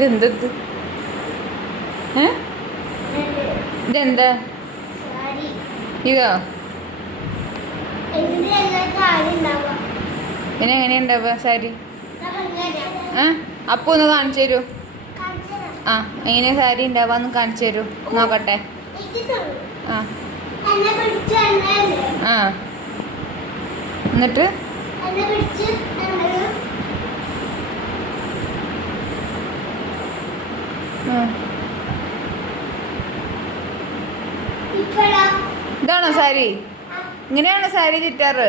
ഇതെന്തത്? ഇതെന്താ ഇതോ? പിന്നെ എങ്ങനെയുണ്ടാവുക സാരി? അപ്പു ഒന്ന് കാണിച്ചു തരൂ. ആ, എങ്ങനെയാ സാരി ഉണ്ടാവാന്ന് കാണിച്ചു തരൂ, നോക്കട്ടെ. ആ ആ എന്നിട്ട് ഇതാണോ സാരി? ഇങ്ങനെയാണോ സാരി ചുറ്റാറ്?